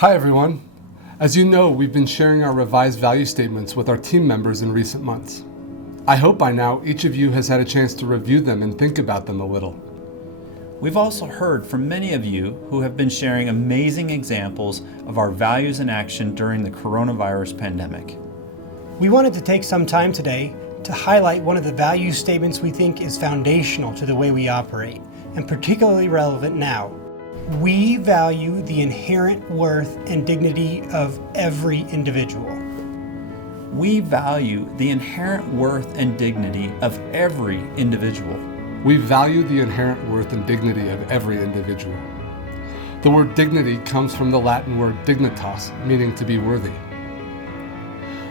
Hi everyone. As you know, we've been sharing our revised value statements with our team members in recent months. I hope by now each of you has had a chance to review them and think about them a little. We've also heard from many of you who have been sharing amazing examples of our values in action during the coronavirus pandemic. We wanted to take some time today to highlight one of the value statements we think is foundational to the way we operate, and particularly relevant now. We value the inherent worth and dignity of every individual. We value the inherent worth and dignity of every individual. We value the inherent worth and dignity of every individual. The word dignity comes from the Latin word dignitas, meaning to be worthy.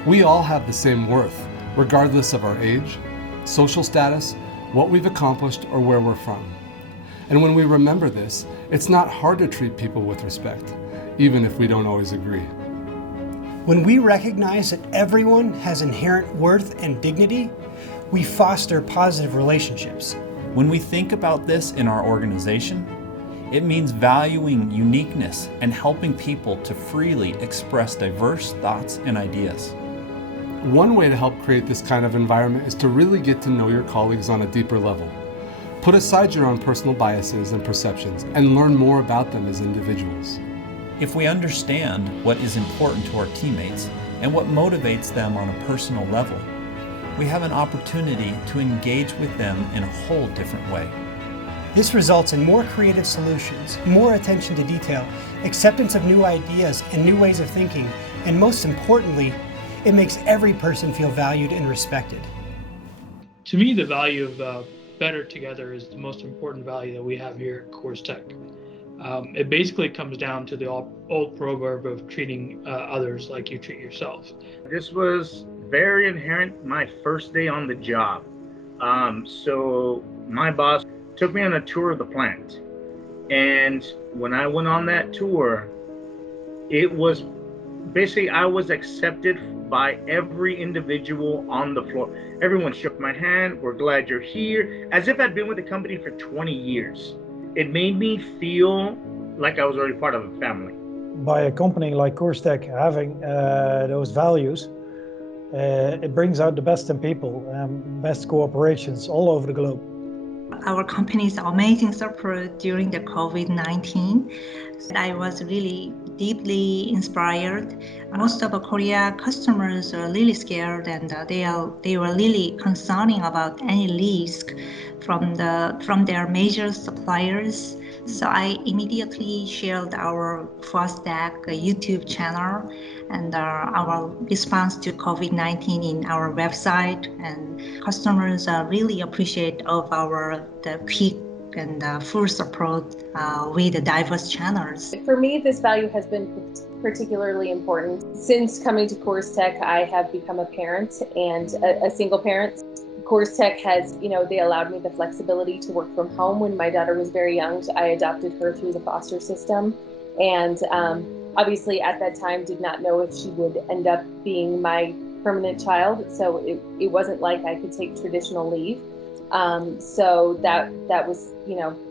We all have the same worth, regardless of our age, social status, what we've accomplished, or where we're from. And when we remember this, it's not hard to treat people with respect, even if we don't always agree. When we recognize that everyone has inherent worth and dignity, we foster positive relationships. When we think about this in our organization, it means valuing uniqueness and helping people to freely express diverse thoughts and ideas. One way to help create this kind of environment is to really get to know your colleagues on a deeper level. Put aside your own personal biases and perceptions and learn more about them as individuals. If we understand what is important to our teammates and what motivates them on a personal level, we have an opportunity to engage with them in a whole different way. This results in more creative solutions, more attention to detail, acceptance of new ideas and new ways of thinking, and most importantly, it makes every person feel valued and respected. To me, the value of better together is the most important value that we have here at CoorsTek. It basically comes down to the old proverb of treating others like you treat yourself. This was very inherent my first day on the job. So my boss took me on a tour of the plant. And when I went on that tour, it was basically I was accepted by every individual on the floor. Everyone shook my hand, we're glad you're here, as if I'd been with the company for 20 years. It made me feel like I was already part of a family. By a company like CoorsTek having those values, it brings out the best in people, best cooperations all over the globe. Our company's amazing support during the COVID-19. I was really deeply inspired. Most of the Korea customers are really scared, and they were really concerning about any risk from their major suppliers. So I immediately shared our CoorsTek YouTube channel and our response to COVID-19 in our website, and customers really appreciate of the quick and full support with the diverse channels. For me, this value has been particularly important. Since coming to CoorsTek, I have become a parent and a single parent. CoorsTek has, they allowed me the flexibility to work from home. When my daughter was very young, I adopted her through the foster system. And obviously at that time did not know if she would end up being my permanent child. So it wasn't like I could take traditional leave. So that was,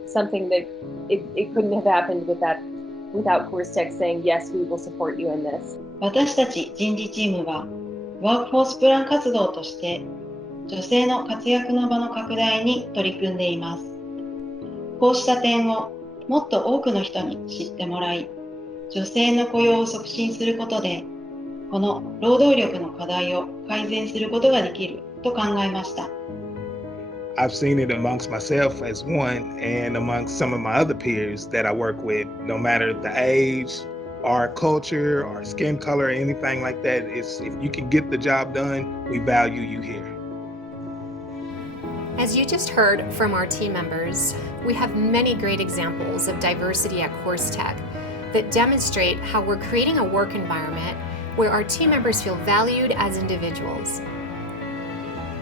something that it couldn't have happened without CoorsTek saying, yes, we will support you in this. 私たち人事チームはワークフォースプラン活動として女性の活躍の場の拡大に取り組んでいます。こうした点をもっと多くの人に知ってもらい、女性の雇用を促進することで、この労働力の課題を改善することができると考えました。I've seen it amongst myself as one and amongst some of my other peers that I work with, no matter the age, our culture, our skin color, anything like that. If you can get the job done, we value you here. As you just heard from our team members, we have many great examples of diversity at CoorsTek that demonstrate how we're creating a work environment where our team members feel valued as individuals.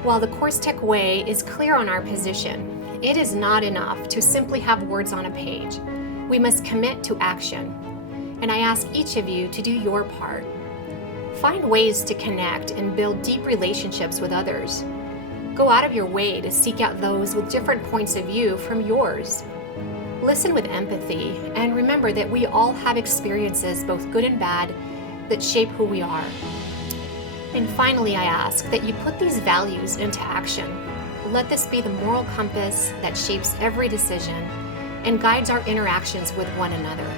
While the CoorsTek Way is clear on our position, it is not enough to simply have words on a page. We must commit to action. And I ask each of you to do your part. Find ways to connect and build deep relationships with others. Go out of your way to seek out those with different points of view from yours. Listen with empathy and remember that we all have experiences, both good and bad, that shape who we are. And finally, I ask that you put these values into action. Let this be the moral compass that shapes every decision and guides our interactions with one another.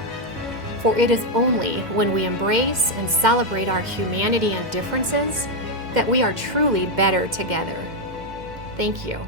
For it is only when we embrace and celebrate our humanity and differences that we are truly better together. Thank you.